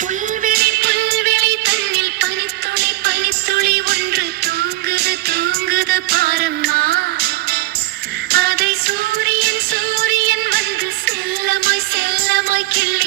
புல்வெளி புல்வெளி தன்னில் பனித்துளி பனித்துளி ஒன்று தூங்குது தூங்குது பாரம்மா. அதை சூரியன் சூரியன் வந்து செல்லமாய் செல்லமாய் கிள்ளி